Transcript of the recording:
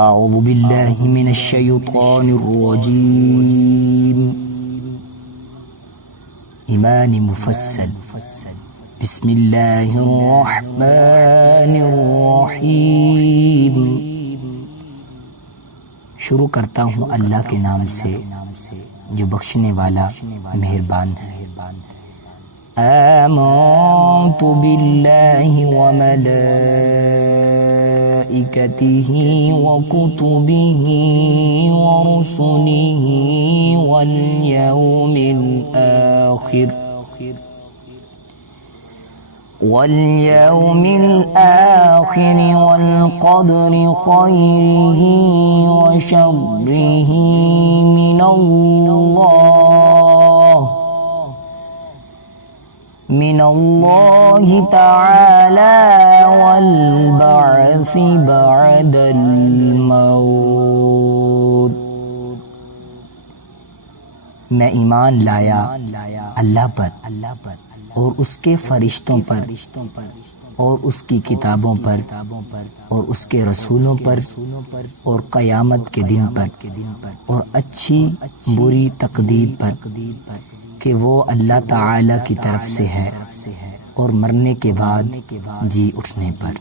اعوذ باللہ من الشیطان الرجیم ایمان مفصل بسم اللہ الرحمن الرحیم شروع کرتا ہوں اللہ کے نام سے جو بخشنے والا مہربان ہے۔ آمنت باللہ وملائکتہ وکتبہ ورسلہ والیوم الآخر والقدر خیرہ وشرہ من اللہ تعالی والبعث بعد الموت۔ میں ایمان لایا اللہ پر اور اس کے فرشتوں پر اور اس کی کتابوں پر اور اس کے رسولوں پر اور قیامت کے دن پر اور اچھی بری تقدیر پر کہ وہ اللہ تعالی کی طرف سے ہے اور مرنے کے بعد جی اٹھنے پر۔